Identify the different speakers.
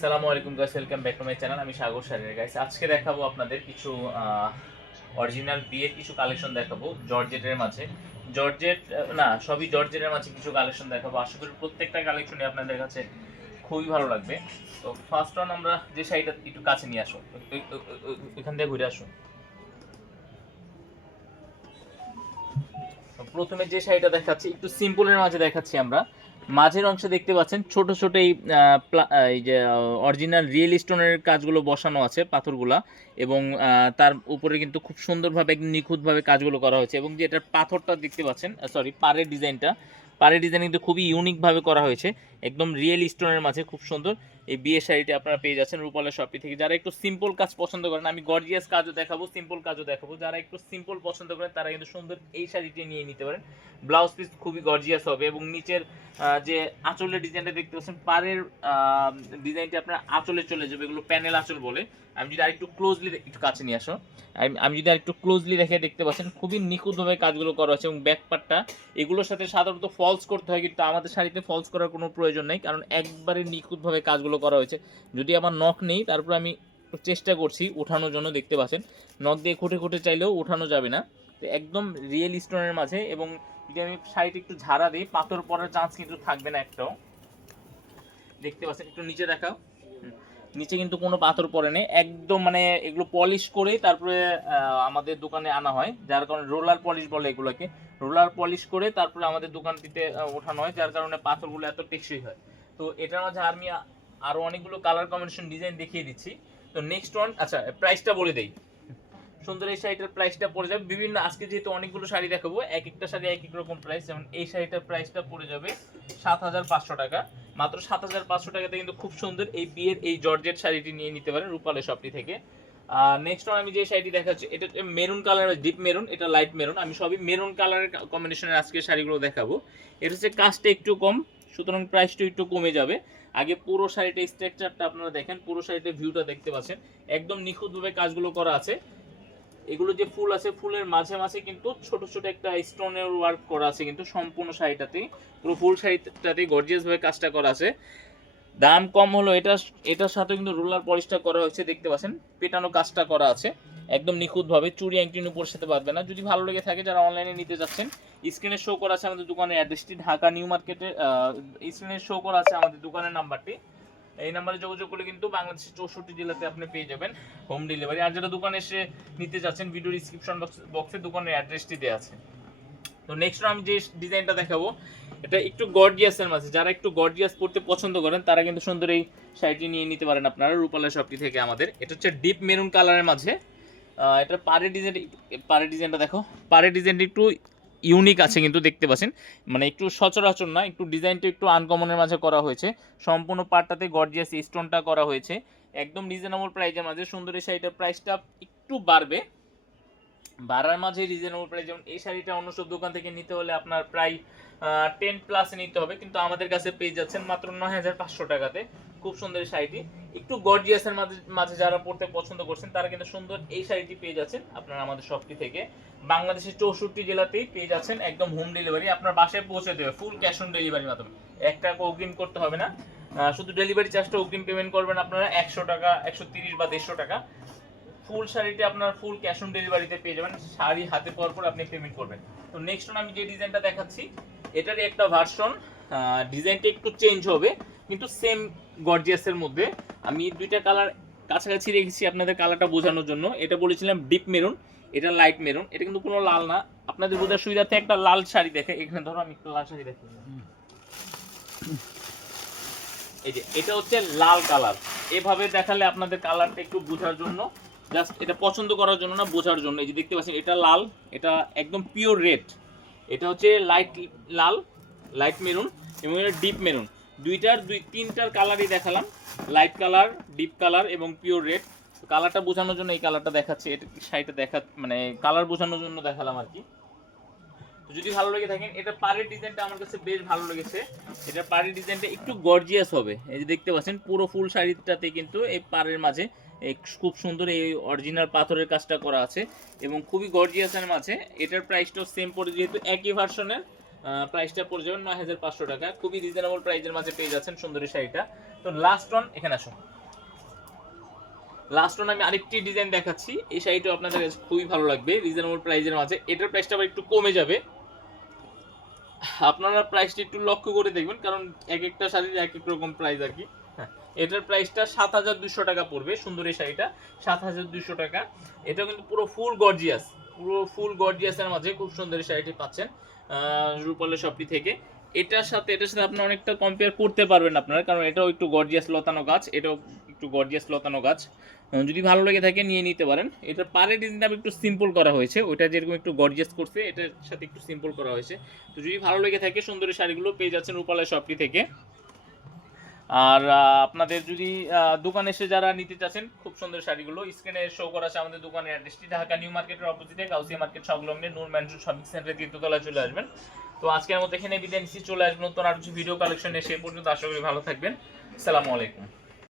Speaker 1: সালামু আলাইকুম guys welcome back to my channel আমি সাগর সারের গাইস আজকে দেখাবো আপনাদের কিছু অরিজিনাল বিয়ের কিছু কালেকশন দেখাবো জর্জেটের মাঝে। জর্জেট না, সবই জর্জেটের মাঝে কিছু কালেকশন দেখাবো। আশা করি প্রত্যেকটা কালেকশনই আপনাদের কাছে খুবই ভালো লাগবে। তো ফার্স্ট অন আমরা যে শাড়িটা একটু কাছে নিয়ে আসো। এখান থেকে ঘুরে আসো। প্রথমে যে শাড়িটা দেখাচ্ছি, একটু সিম্পলের মাঝে দেখাচ্ছি আমরা। মাঝের অংশে দেখতে পাচ্ছেন ছোট ছোট এই এই যে অরিজিনাল রিয়েল স্টোনের কাজগুলো বসানো আছে পাথরগুলা এবং তার উপরে কিন্তু খুব সুন্দরভাবে নিখুঁতভাবে কাজগুলো করা হয়েছে এবং যে এটার পাথরটা দেখতে পাচ্ছেন সরি পাড়ের ডিজাইনটা পাড়ের ডিজাইন কিন্তু খুবই ইউনিকভাবে করা হয়েছে একদম রিয়েল স্টোনের মাঝে, খুব সুন্দর। এই বিয়ে শাড়িটি আপনারা পেয়ে যাচ্ছেন রূপালের শপি থেকে। যারা একটু সিম্পল কাজ পছন্দ করেন, আমি গর্জিয়াস কাজও দেখাবো সিম্পল কাজও দেখাবো। যারা একটু সিম্পল পছন্দ করেন, তারা কিন্তু সুন্দর এই শাড়িটি নিয়ে নিতে পারেন। ব্লাউজ পিস খুবই গর্জিয়াস হবে এবং নিচের যে আঁচলের ডিজাইনটা দেখতে পাচ্ছেন, পাড়ের ডিজাইনটা আপনার আঁচলে চলে যাবে, এগুলো প্যানেল আঁচল বলে। আমি যদি আরেকটু ক্লোজলি একটু কাছে নিয়ে আসো। আমি যদি আরেকটু ক্লোজলি দেখে দেখতে পাচ্ছেন, খুবই নিখুঁতভাবে কাজগুলো করা হয়েছে এবং ব্যাক পার্টটা এগুলোর সাথে সাধারণত ফলস করতে হয়, কিন্তু আমাদের শাড়িতে ফলস করার কোনো প্রয়োজন নেই, কারণ একবারে নিখুঁতভাবে কাজগুলো করা হয়েছে। যদি আমার নখ নেই, তারপর আমি চেষ্টা করছি ওঠানোর জন্য, দেখতে পাচ্ছেন। নখ দিয়ে খুঁটে খুঁটে চাইলেও ওঠানো যাবে না। তো একদম রিয়েল স্টোনের মাঝে এবং যদি আমি সাইড একটু ঝাড়া দিই, পাথর পড়ার চান্স কিন্তু থাকবে না একটাও। দেখতে পাচ্ছেন, একটু নিচে দেখাও। নিচে কিন্তু কোনো পাথর পড়ে নেই। একদম মানে এগুলো পলিশ করেই তারপরে আমাদের দোকানে আনা হয়। যার কারণে রোলার পলিশ বলে এগুলোকে। রোলার পলিশ করে তারপরে আমাদের দোকানটিতে ওঠানো হয়, যার কারণে পাথরগুলো এত টেকসই হয়। তো এটার মাঝে আমি আ- আরও অনেকগুলো কালার কম্বিনেশন ডিজাইন দেখিয়ে দিচ্ছি। তো নেক্সট ওয়ান আচ্ছা প্রাইসটা বলে দেই। সুন্দর এই শাড়িটার প্রাইসটা পড়ে যাবে। বিভিন্ন, আজকে যেহেতু অনেকগুলো শাড়ি দেখাবো, এক একটা শাড়ি এক এক রকম প্রাইস যেমন এই শাড়িটার প্রাইসটা পড়ে যাবে সাত হাজার পাঁচশো টাকা। মাত্র সাত হাজার পাঁচশো টাকাতে কিন্তু খুব সুন্দর এই বিয়ের এই জর্জেট শাড়িটি নিয়ে নিতে পারেন রূপালে শপটি থেকে। আর নেক্সট আমি যে শাড়িটি দেখাচ্ছি, এটা মেরুন কালার ডিপ মেরুন এটা লাইট মেরুন আমি সবই মেরুন কালারের কম্বিনেশনের আজকে শাড়িগুলো দেখাবো। এটা হচ্ছে কাজটা একটু কম, সুতরাং প্রাইসটা একটু কমে যাবে। আগে পুরো শাড়িটা স্ট্রাকচারটা আপনারা দেখেন, পুরো শাড়িটার ভিউটা দেখতে পাচ্ছেন। একদম নিখুঁতভাবে কাজগুলো করা আছে। এগুলো যে ফুল আছে, ফুলের মাঝে মাঝে কিন্তু ছোট ছোট একটা স্টোনের ওয়ার্ক করা আছে কিন্তু সম্পূর্ণ শাড়িটাতেই। পুরো ফুল শাড়িটাতে গর্জিয়াস ভাবে কাজটা করা আছে। দাম কম হলো এটা, এটার সাথে কিন্তু রোলার পলিশটা করা হয়েছে, দেখতে পাচ্ছেন? পেটানো কাজটা করা আছে। একদম নিখুঁতভাবে চুরি অ্যাংটি উপর সাথে বাঁধবে না। যদি ভালো লেগে থাকে, যারা অনলাইনে নিতে যাচ্ছেন স্ক্রিনে শো করা আছে আমাদের দোকানের অ্যাড্রেসটি ঢাকা নিউ মার্কেটের স্ক্রিনে শো করা আছে আমাদের দোকানের নাম্বারটি এই নাম্বারে যোগাযোগ করলে কিন্তু বাংলাদেশের চৌষট্টি জেলাতে আপনি পেয়ে যাবেন হোম ডেলিভারি আর যারা দোকানে এসে নিতে যাচ্ছেন ভিডিও ডিসক্রিপশন বক্সে দোকানের অ্যাড্রেসটি দেওয়া আছে। তো নেক্সট আমি যে ডিজাইনটা দেখাবো, এটা একটু গর্জিয়াসের মাঝে। যারা একটু গর্জিয়াস পড়তে পছন্দ করেন, তারা কিন্তু সুন্দর এই শাড়িটি নিয়ে নিতে পারেন আপনারা, রূপালা শপটি থেকে আমাদের। এটা হচ্ছে ডিপ মেরুন কালারের মাঝে। এটা পাড়ের ডিজাইন পাড়ের ডিজাইনটা দেখো। পাড়ের ডিজাইনটা একটু ইউনিক আছে কিন্তু দেখতে পাচ্ছেন। মানে একটু সচরাচর না, একটু ডিজাইনটা একটু আনকমনের মাঝে করা হয়েছে। সম্পূর্ণ পার্টটাতে গর্জিয়াস স্টোনটা করা হয়েছে। একদম রিজনেবল প্রাইসের মাঝে, সুন্দরী শাড়িটার প্রাইসটা একটু বাড়বে। বাড়ার মাঝে রিজনেবল প্রাইস যেমন এই শাড়িটা অন্য সব দোকান থেকে নিতে হলে আপনার প্রায় টেন প্লাসে নিতে হবে, কিন্তু আমাদের কাছে পেয়ে যাচ্ছেন মাত্র নয় হাজার পাঁচশো টাকাতে খুব সুন্দর এই শাড়িটি। একটু গর্জিয়াসের মাঝে মাঝে যারা পড়তে পছন্দ করছেন, তারা কিন্তু সুন্দর এই শাড়িটি পেয়ে যাচ্ছেন আপনারা আমাদের শপটি থেকে। বাংলাদেশের চৌষট্টি জেলাতেই পেয়ে যাচ্ছেন একদম হোম ডেলিভারি আপনার বাসায় পৌঁছে দেবে ফুল ক্যাশ অন ডেলিভারির মাধ্যমে। এক টাকা অগ্রিম করতে হবে না। শুধু ডেলিভারি চার্জটা অগ্রিম পেমেন্ট করবেন আপনারা একশো টাকা, একশো তিরিশ বা দেড়শো টাকা। ফুল শাড়িটি আপনার ফুল ক্যাশ অন ডেলিভারিতে পেয়ে যাবেন। শাড়ি হাতে পাওয়ার পর আপনি পেমেন্ট করবেন। তো নেক্সট আমি যে ডিজাইনটা দেখাচ্ছি, এটারই একটা ভার্সন ডিজাইনটা একটু চেঞ্জ হবে, কিন্তু সেম গর্জিয়াসের মধ্যে। আমি দুইটা কালার কাছাকাছি রেখেছি আপনাদের কালারটা বোঝানোর জন্য। এটা বলেছিলাম ডিপ মেরুন এটা লাইট মেরুন এটা কিন্তু কোনো লাল না। আপনাদের বোঝার সুবিধার্থে একটা লাল শাড়ি দেখে, এখানে ধরো আমি একটা লাল শাড়ি দেখি। এই যে, এটা হচ্ছে লাল কালার এভাবে দেখালে আপনাদের কালারটা একটু বোঝার জন্য। জাস্ট এটা পছন্দ করার জন্য না, বোঝার জন্য। এই যে দেখতে পাচ্ছেন, এটা লাল, এটা একদম পিওর রেড এটা হচ্ছে লাইট লাল লাইট মেরুন এবং এটা ডিপ মেরুন দুইটার দুই, তিনটার কালারই দেখালাম। লাইট কালার ডিপ কালার এবং পিওর রেড কালারটা বোঝানোর জন্য এই কালারটা দেখাচ্ছে এটা শাড়িটা দেখা মানে কালার বোঝানোর জন্য দেখালাম আর কি। যদি ভালো লেগে থাকেন এটা পাড়ের ডিজাইনটা আমার কাছে বেশ ভালো লেগেছে। এটা পাড়ের ডিজাইনটা একটু গর্জিয়াস হবে। এই যে দেখতে পাচ্ছেন, পুরো ফুল শাড়িটাতে কিন্তু এই পাড়ের মাঝে খুব সুন্দর এই অরিজিনাল পাথরের কাজটা করা আছে এবং খুবই গর্জিয়াসের মাঝে। এটার প্রাইসটাও সেম পড়ে, যেহেতু একই ভার্সনের প্রাইসটা পড়ে যাবে নয় হাজার পাঁচশো টাকা। খুবই রিজনেবল প্রাইসের মাঝে পেয়ে যাচ্ছেন সুন্দরী শাড়িটা। তো লাস্ট অন এখানে আসুন। লাস্ট অন আমি আরেকটি ডিজাইন দেখাচ্ছি। এই শাড়িটা আপনাদের কাছে খুবই ভালো লাগবে রিজনেবল প্রাইসের মাঝে। এটার প্রাইসটা আবার একটু কমে যাবে। আপনারা প্রাইসটা একটু লক্ষ্য করে দেখবেন, কারণ এক একটা শাড়ির এক এক রকম প্রাইস আর কি। এটার প্রাইসটা সাত হাজার দুশো টাকা পড়বে, সুন্দর শাড়িটা, সাত হাজার দুশো টাকা। এটা কিন্তু পুরো ফুল গর্জিয়াস পুরো ফুল গর্জিয়াসের মাঝে খুব সুন্দর শাড়িটি পাচ্ছেন রূপালের শপটি থেকে। এটার সাথে এটার সাথে আপনারা অনেকটা কম্পেয়ার করতে পারবেন আপনারা, কারণ এটাও একটু গর্জিয়াস লতানো গাছ, এটাও একটু গর্জিয়াস লতানো গাছ। যদি ভালো লেগে থাকে নিয়ে নিতে পারেন। এটার পারে ডিজাইনটা একটু সিম্পল করা হয়েছে, ওইটা যেরকম একটু গর্জিয়াস করছে, এটার সাথে একটু সিম্পল করা হয়েছে। তো যদি ভালো লেগে থাকে সুন্দরী শাড়িগুলো, পেয়ে যাচ্ছেন রূপালয় শপটি থেকে। আর আপনাদের যদি দোকানে এসে যারা নিতে চাচ্ছেন, খুব সুন্দর শাড়িগুলো। স্ক্রিনে শো করা আছে আমাদের দোকানের অ্যাড্রেসটি ঢাকা নিউ মার্কেটের অপোজিটে গাউসিয়া মার্কেট সংলগ্নে নূর ম্যানসুন শপিং সেন্টারে তৃতীয়তলায় চলে আসবেন। তো আজকের মতো এখানে বিদায় নিচ্ছি। চলে আসবেন নতুন আর কিছু ভিডিও কালেকশন এসে পর্যন্ত আশা করি ভালো থাকবেন। আসসালামু আলাইকুম।